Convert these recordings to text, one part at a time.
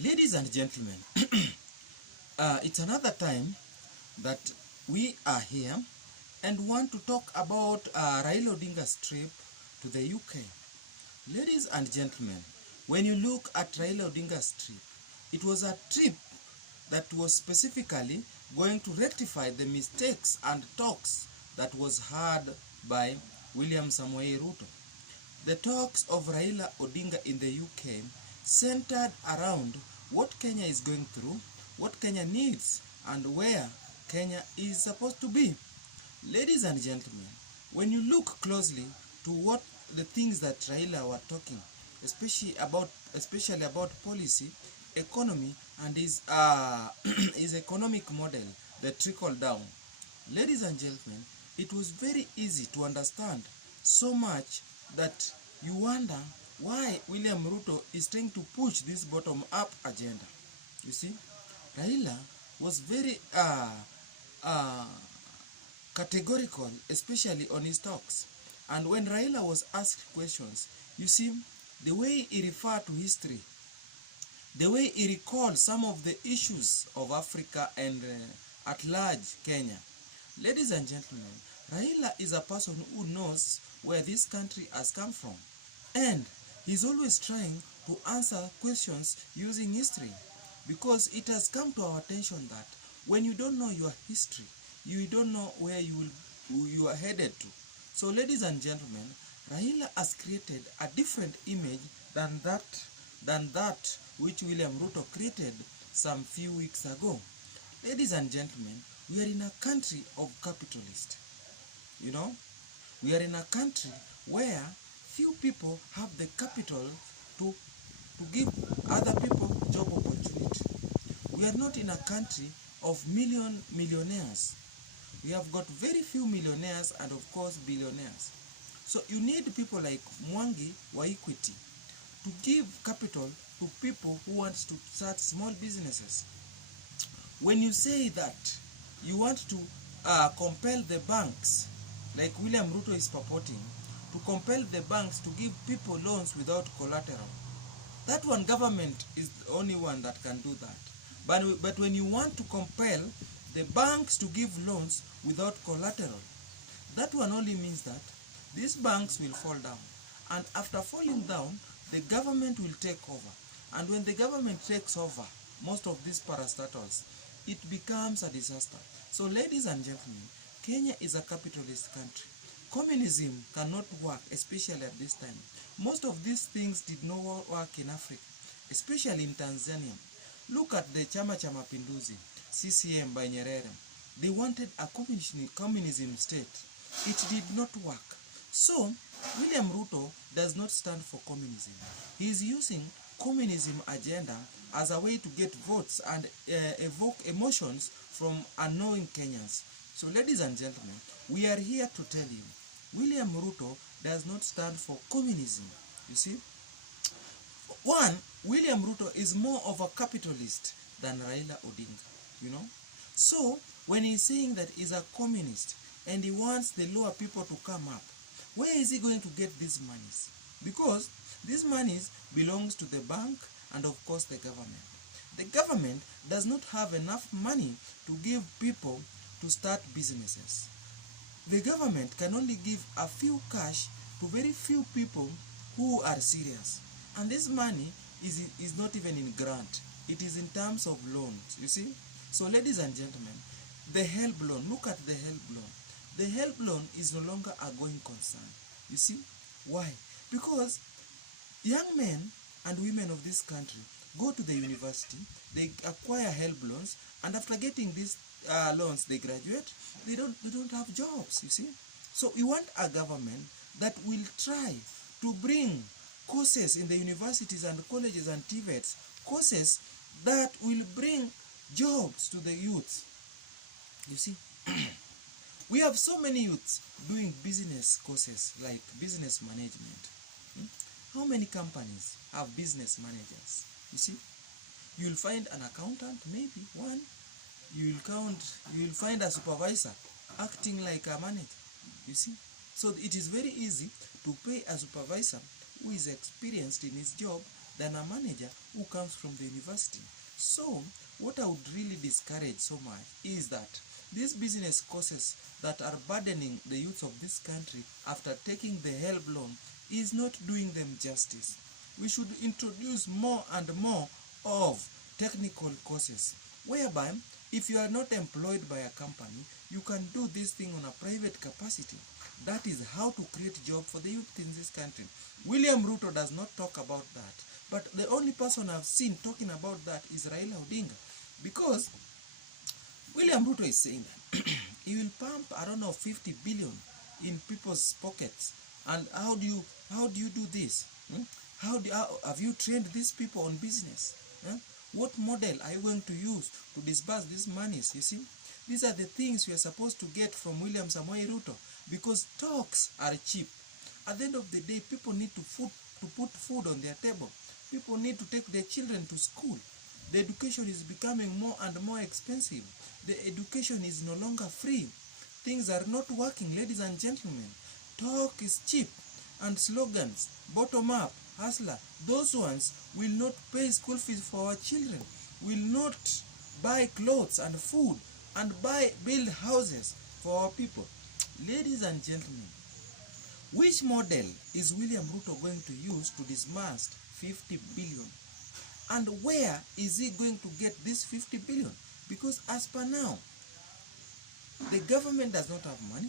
Ladies and gentlemen, it's another time that we are here and want to talk about Raila Odinga's trip to the UK. Ladies and gentlemen, when you look at Raila Odinga's trip, it was a trip that was specifically going to rectify the mistakes and talks that was had by William Samoei Ruto. The talks of Raila Odinga in the UK centered around what Kenya is going through, what Kenya needs, and where Kenya is supposed to be. Ladies and gentlemen, when you look closely to what the things that Raila were talking, especially about policy, economy, and his his economic model, the trickle down. Ladies and gentlemen, it was very easy to understand, so much that you wonder why William Ruto is trying to push this bottom-up agenda. You see, Raila was very categorical, especially on his talks. And when Raila was asked questions, you see, the way he referred to history, the way he recalled some of the issues of Africa and at large Kenya. Ladies and gentlemen, Raila is a person who knows where this country has come from. And he's always trying to answer questions using history. Because it has come to our attention that when you don't know your history, you don't know where you are headed to. So ladies and gentlemen, Raila has created a different image than that which William Ruto created some few weeks ago. Ladies and gentlemen, we are in a country of capitalists. You know, we are in a country where few people have the capital to give other people job opportunity. We are not in a country of millionaires. We have got very few millionaires and of course billionaires. So you need people like Mwangi wa Equity to give capital to people who want to start small businesses. When you say that you want to compel the banks, like William Ruto is purporting, to compel the banks to give people loans without collateral, that one government is the only one that can do that. But when you want to compel the banks to give loans without collateral, that one only means that these banks will fall down. And after falling down, the government will take over. And when the government takes over most of these parastatals, it becomes a disaster. So ladies and gentlemen, Kenya is a capitalist country. Communism cannot work, especially at this time. Most of these things did not work in Africa, especially in Tanzania. Look at the Chama cha Mapinduzi, CCM by Nyerere. They wanted a communism state. It did not work. So, William Ruto does not stand for communism. He is using communism agenda as a way to get votes and evoke emotions from annoying Kenyans. So, ladies and gentlemen, we are here to tell you, William Ruto does not stand for communism. You see? One, William Ruto is more of a capitalist than Raila Odinga, you know. So, when he's saying that he's a communist and he wants the lower people to come up, where is he going to get these monies? Because these monies belongs to the bank and of course the government. The government does not have enough money to give people to start businesses. The government can only give a few cash to very few people who are serious. And this money is not even in grant. It is in terms of loans, you see. So ladies and gentlemen, the help loan, look at the help loan. The help loan is no longer a going concern. You see? Why? Because young men and women of this country go to the university, they acquire help loans, and after getting these loans, they graduate, they don't have jobs, you see. So we want a government that will try to bring courses in the universities and colleges and TVETs, courses that will bring jobs to the youth. You see, we have so many youths doing business courses like business management. How many companies have business managers? You see, you'll find an accountant, maybe one. You'll find a supervisor acting like a manager. You see, so it is very easy to pay a supervisor who is experienced in his job than a manager who comes from the university. So, what I would really discourage so much is that these business courses that are burdening the youth of this country after taking the HELB loan is not doing them justice. We should introduce more and more of technical courses, whereby if you are not employed by a company, you can do this thing on a private capacity. That is how to create job for the youth in this country. William Ruto does not talk about that. But the only person I've seen talking about that is Raila Odinga. Because William Ruto is saying that he will pump, I don't know, 50 billion in people's pockets. And how do you do this? Have you trained these people on business? What model are you going to use to disburse these monies? You see, these are the things we are supposed to get from William Samoei Ruto, because talks are cheap. At the end of the day, people need to put food on their table. People need to take their children to school. The education is becoming more and more expensive. The education is no longer free. Things are not working, ladies and gentlemen. Talk is cheap, and slogans, bottom up, hustler, those ones will not pay school fees for our children, will not buy clothes and food, and build houses for our people. Ladies and gentlemen, which model is William Ruto going to use to disburse 50 billion? And where is he going to get this 50 billion? Because as per now, the government does not have money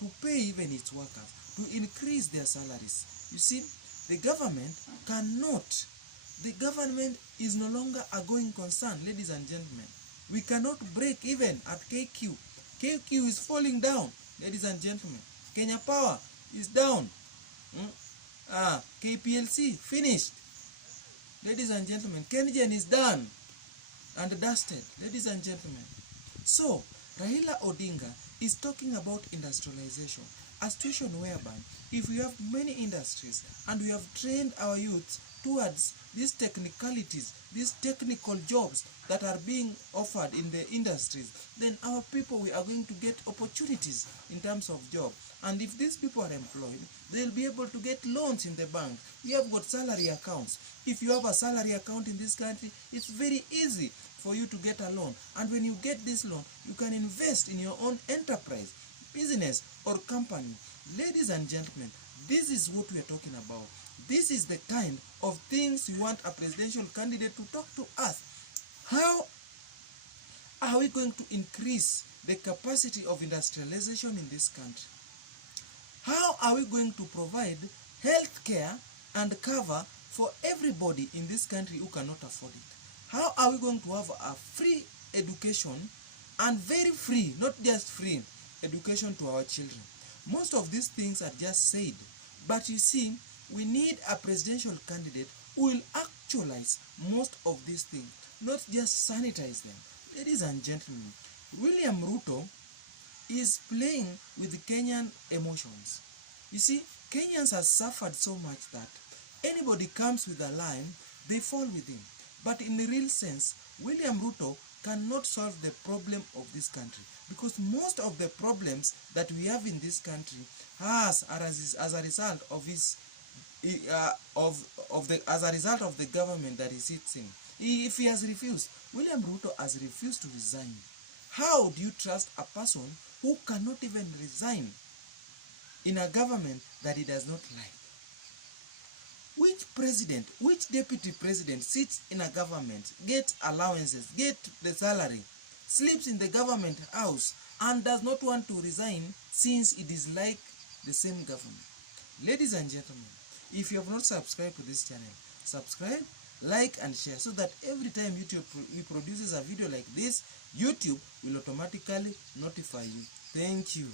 to pay even its workers, to increase their salaries. You see, the government is no longer a going concern, ladies and gentlemen. We cannot break even at KQ. KQ is falling down, ladies and gentlemen. Kenya Power is down. KPLC finished. Ladies and gentlemen, KenGen is done and dusted, ladies and gentlemen. So, Raila Odinga is talking about industrialization, a situation whereby if we have many industries and we have trained our youth towards these technicalities, these technical jobs that are being offered in the industries, then our people, we are going to get opportunities in terms of job. And if these people are employed, they'll be able to get loans in the bank. We have got salary accounts. If you have a salary account in this country, it's very easy for you to get a loan. And when you get this loan, you can invest in your own enterprise, business, or company. Ladies and gentlemen, this is what we are talking about. This is the kind of things we want a presidential candidate to talk to us. How are we going to increase the capacity of industrialization in this country? How are we going to provide health care and cover for everybody in this country who cannot afford it? How are we going to have a free education, and very free, not just free, education to our children? Most of these things are just said, but you see, we need a presidential candidate who will actualize most of these things, not just sanitize them. Ladies and gentlemen, William Ruto is playing with Kenyan emotions. You see, Kenyans have suffered so much that anybody comes with a line, they fall with him. But in the real sense, William Ruto cannot solve the problem of this country, because most of the problems that we have in this country as a result of his as a result of the government that he sits in. If he has refused, William Ruto has refused to resign. How do you trust a person who cannot even resign in a government that he does not like? Which president, which deputy president sits in a government, gets allowances, gets the salary, sleeps in the government house, and does not want to resign since it is like the same government? Ladies and gentlemen, if you have not subscribed to this channel, subscribe, like, and share, so that every time YouTube produces a video like this, YouTube will automatically notify you. Thank you.